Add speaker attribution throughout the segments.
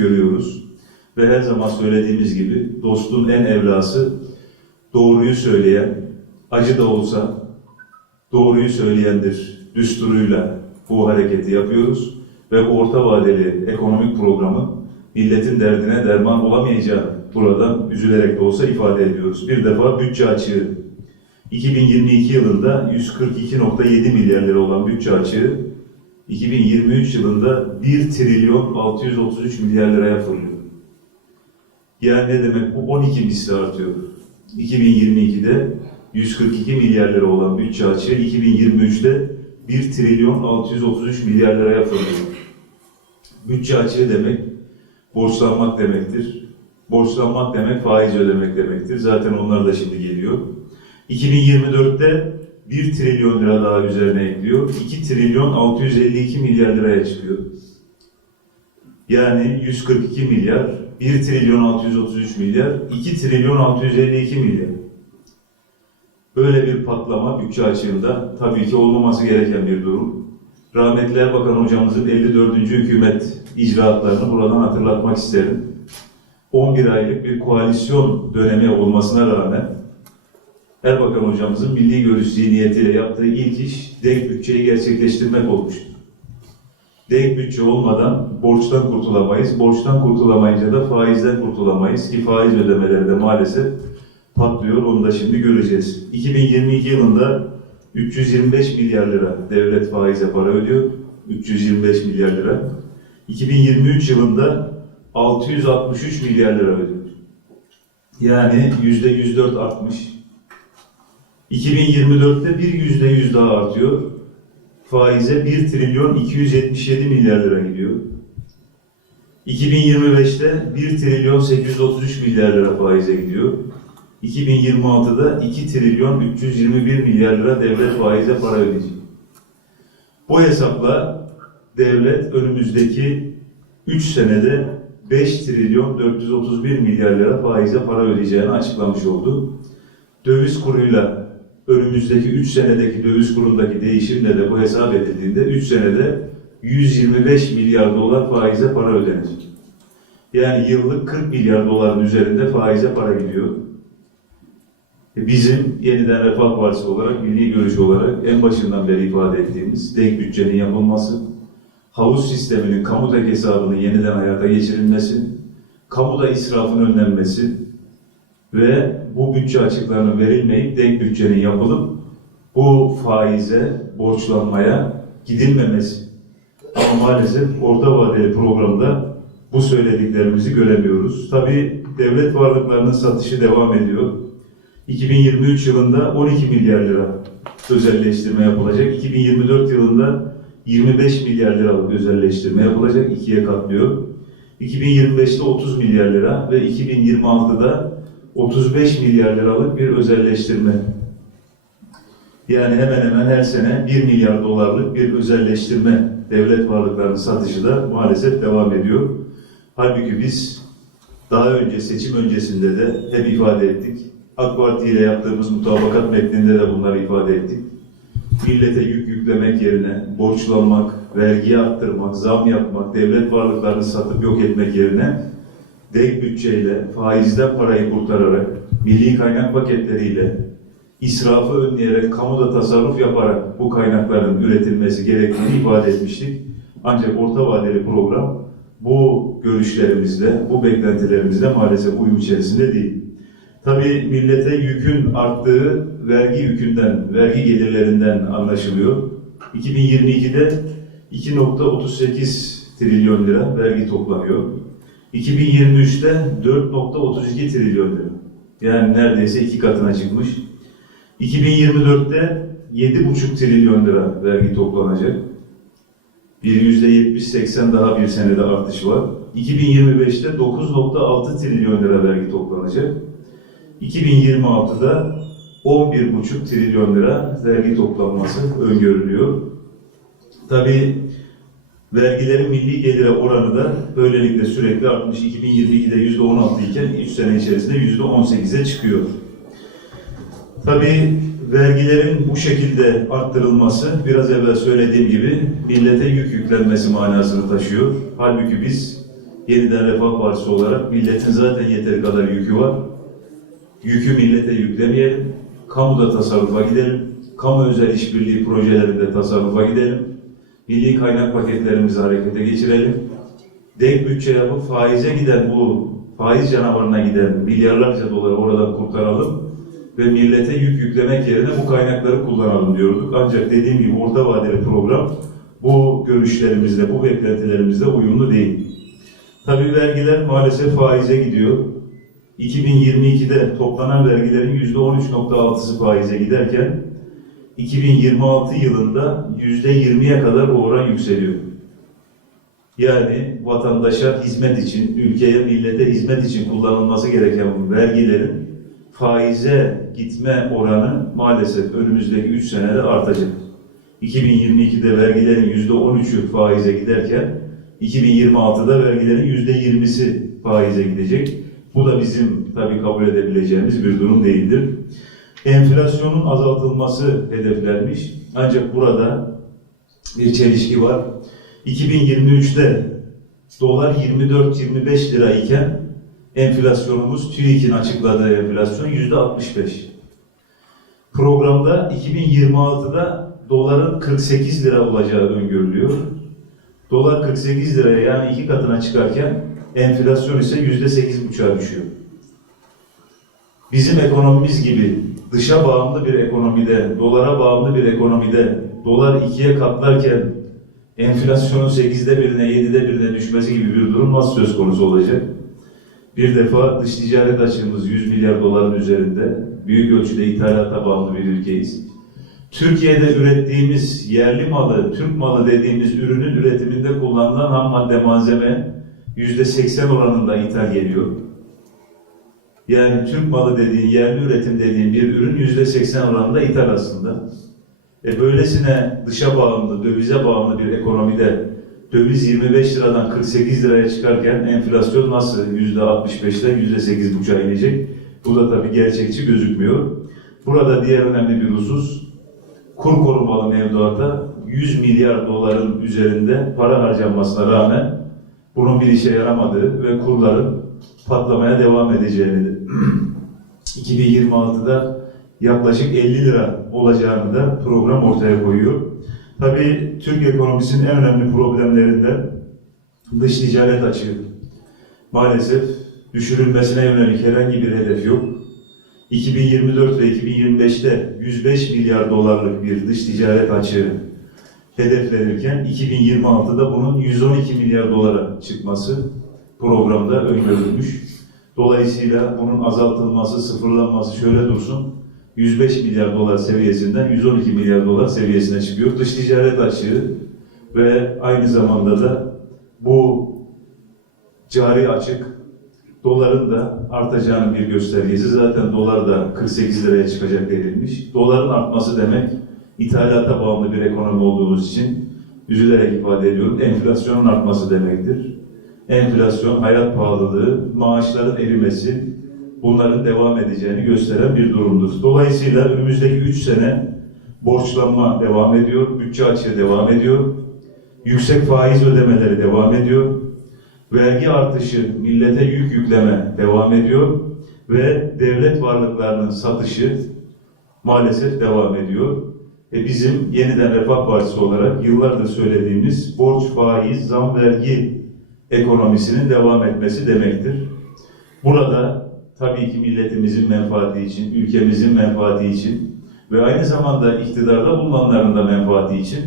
Speaker 1: görüyoruz. Ve her zaman söylediğimiz gibi dostun en evlası doğruyu söyleyen, acı da olsa doğruyu söyleyendir düsturuyla bu hareketi yapıyoruz. Ve bu orta vadeli ekonomik programı milletin derdine derman olamayacağı buradan üzülerek de olsa ifade ediyoruz. Bir defa bütçe açığı 2022 yılında 142.7 milyar lira olan bütçe açığı 2023 yılında 1 trilyon 633 milyar liraya fırlıyor. Yani ne demek bu? 12 misli artıyor. 2022'de 142 milyar lira olan bütçe açığı 2023'te 1 trilyon 633 milyar liraya fırlıyor. Bütçe açığı demek borçlanmak demektir. Borçlanmak demek faiz ödemek demektir. Zaten onlar da şimdi geliyor. 2024'te 1 trilyon lira daha üzerine ekliyor. 2 trilyon 652 milyar liraya çıkıyor. Yani 142 milyar, 1 trilyon 633 milyar, 2 trilyon 652 milyar. Böyle bir patlama bütçe açığında tabii ki olmaması gereken bir durum. Rahmetli Erbakan hocamızın 54. hükümet icraatlarını buradan hatırlatmak isterim. 11 aylık bir koalisyon dönemi olmasına rağmen Erbakan hocamızın milli görüş zihniyetiyle yaptığı ilk iş denk bütçeyi gerçekleştirmek olmuştur. Denk bütçe olmadan borçtan kurtulamayız. Borçtan kurtulamayınca da faizden kurtulamayız ki faiz ödemeleri de maalesef patlıyor. Onu da şimdi göreceğiz. 2022 yılında 325 milyar lira devlet faize para ödüyor. 325 milyar lira. 2023 yılında 663 milyar lira ödüyor. Yani yüzde 104 artmış. 2024'te bir yüzde yüz daha artıyor. Faize 1 trilyon 277 milyar lira gidiyor. 2025'te 1 trilyon 833 milyar lira faize gidiyor. 2026'da 2 trilyon 321 milyar lira devlet faize para ödeyecek. Bu hesapla devlet önümüzdeki 3 senede 5 trilyon 431 milyar lira faize para ödeyeceğini açıklamış oldu. Döviz kuruyla önümüzdeki 3 senedeki döviz kurundaki değişimle de bu hesap edildiğinde 3 senede 125 milyar dolar faize para ödenecek. Yani yıllık 40 milyar doların üzerinde faize para gidiyor. E, Bizim yeniden Refah Partisi olarak, milli görüş olarak en başından beri ifade ettiğimiz denk bütçenin yapılması, havuz sisteminin kamu tek hesabının yeniden hayata geçirilmesi, kamuda israfın önlenmesi ve bu bütçe açıklarının verilmeyip denk bütçenin yapılıp bu faize, borçlanmaya gidilmemesi. Ama maalesef orta vadeli programda bu söylediklerimizi göremiyoruz. Tabii devlet varlıklarının satışı devam ediyor. 2023 yılında 12 milyar lira özelleştirme yapılacak. 2024 yılında 25 milyar liralık özelleştirme yapılacak. ikiye katlıyor. 2025'te 30 milyar lira ve 2026'da 35 milyar liralık bir özelleştirme. Yani hemen hemen her sene 1 milyar dolarlık bir özelleştirme devlet varlıklarının satışı da maalesef devam ediyor. Halbuki biz daha önce seçim öncesinde de hep ifade ettik. AK Parti ile yaptığımız mutabakat metninde de bunları ifade ettik. Millete yük yüklemek yerine borçlanmak, vergi arttırmak, zam yapmak, devlet varlıklarını satıp yok etmek yerine denk bütçeyle, faizden parayı kurtararak, milli kaynak paketleriyle, israfı önleyerek, kamuda tasarruf yaparak bu kaynakların üretilmesi gerektiğini ifade etmiştik. Ancak orta vadeli program bu görüşlerimizle, bu beklentilerimizle maalesef uyum içerisinde değil. Tabii millete yükün arttığı vergi yükünden, vergi gelirlerinden anlaşılıyor. 2022'de 2.38 trilyon lira vergi toplanıyor. 2023'te 4.32 trilyon lira. Yani neredeyse iki katına çıkmış. 2024'te 7.5 trilyon lira vergi toplanacak. Bir yüzde 70-80 daha bir senede artış var. 2025'te 9.6 trilyon lira vergi toplanacak. 2026'da 11,5 trilyon lira vergi toplanması öngörülüyor. Tabii vergilerin milli gelire oranı da böylelikle sürekli artmış. 2022'de %16 iken 3 sene içerisinde %18'e çıkıyor. Tabii vergilerin bu şekilde arttırılması biraz evvel söylediğim gibi millete yük yüklenmesi manasını taşıyor. Halbuki biz yeniden Refah Partisi olarak milletin zaten yeteri kadar yükü var. Yükü millete yüklemeyelim. Kamuda tasarrufa gidelim. Kamu özel işbirliği projelerinde tasarrufa gidelim. Milli kaynak paketlerimizi harekete geçirelim. Denk bütçe yapıp faize giden bu faiz canavarına giden milyarlarca doları oradan kurtaralım ve millete yük yüklemek yerine bu kaynakları kullanalım diyorduk. Ancak dediğim gibi orta vadeli program bu görüşlerimizle, bu beklentilerimizle uyumlu değil. Tabii vergiler maalesef faize gidiyor. 2022'de toplanan vergilerin %13.6'sı faize giderken 2026 yılında %20'ye kadar bu oran yükseliyor. Yani vatandaşa hizmet için, ülkeye, millete hizmet için kullanılması gereken bu vergilerin faize gitme oranı maalesef önümüzdeki 3 senede artacak. 2022'de vergilerin %13'ü faize giderken 2026'da vergilerin %20'si faize gidecek. Bu da bizim tabii kabul edebileceğimiz bir durum değildir. Enflasyonun azaltılması hedeflenmiş. Ancak burada bir çelişki var. 2023'te dolar 24-25 lira iken enflasyonumuz TÜİK'in açıkladığı enflasyon %65. Programda 2026'da doların 48 lira olacağı öngörülüyor. Dolar 48 liraya yani iki katına çıkarken enflasyon ise %8,5'a düşüyor. Bizim ekonomimiz gibi dışa bağımlı bir ekonomide, dolara bağımlı bir ekonomide dolar ikiye katlarken enflasyonun 8'de birine, 7'de birine düşmesi gibi bir durum nasıl söz konusu olacak? Bir defa dış ticaret açığımız 100 milyar doların üzerinde, büyük ölçüde ithalata bağımlı bir ülkeyiz. Türkiye'de ürettiğimiz yerli malı, Türk malı dediğimiz ürünün üretiminde kullanılan ham madde malzeme %80 oranında ithal geliyor. Yani Türk malı dediğin, yerli üretim dediğin bir ürün %80 oranında ithal aslında. E böylesine dışa bağımlı, dövize bağımlı bir ekonomide döviz 25 liradan 48 liraya çıkarken enflasyon nasıl %65'den %8,5'a inecek? Bu da tabii gerçekçi gözükmüyor. Burada diğer önemli bir husus, kur korumalı mevduata 100 milyar doların üzerinde para harcanmasına rağmen bunun bir işe yaramadığı ve kurların patlamaya devam edeceğini 2026'da yaklaşık 50 lira olacağını da program ortaya koyuyor. Tabii Türk ekonomisinin en önemli problemlerinden dış ticaret açığı. Maalesef düşürülmesine yönelik herhangi bir hedef yok. 2024 ve 2025'te 105 milyar dolarlık bir dış ticaret açığı hedeflenirken 2026'da bunun 112 milyar dolara çıkması programda öngörülmüş. Dolayısıyla bunun azaltılması, sıfırlanması şöyle dursun. 105 milyar dolar seviyesinden 112 milyar dolar seviyesine çıkıyor. Dış ticaret açığı ve aynı zamanda da bu cari açık doların da artacağının bir göstergesi. Zaten dolar da 48 liraya çıkacak denilmiş. Doların artması demek ithalata bağımlı bir ekonomi olduğumuz için üzülerek ifade ediyorum. Enflasyonun artması demektir. Enflasyon, hayat pahalılığı, maaşların erimesi bunların devam edeceğini gösteren bir durumdur. Dolayısıyla önümüzdeki 3 sene borçlanma devam ediyor, bütçe açığı devam ediyor, yüksek faiz ödemeleri devam ediyor, vergi artışı, millete yük yükleme devam ediyor ve devlet varlıklarının satışı maalesef devam ediyor. E bizim yeniden Refah Partisi olarak yıllardır söylediğimiz borç, faiz, zam, vergi ekonomisinin devam etmesi demektir. Burada tabii ki milletimizin menfaati için, ülkemizin menfaati için ve aynı zamanda iktidarda bulunanların da menfaati için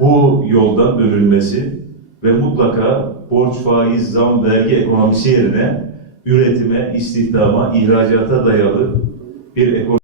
Speaker 1: bu yoldan dönülmesi ve mutlaka borç, faiz, zam, vergi ekonomisi yerine üretime, istihdama, ihracata dayalı bir ekonomi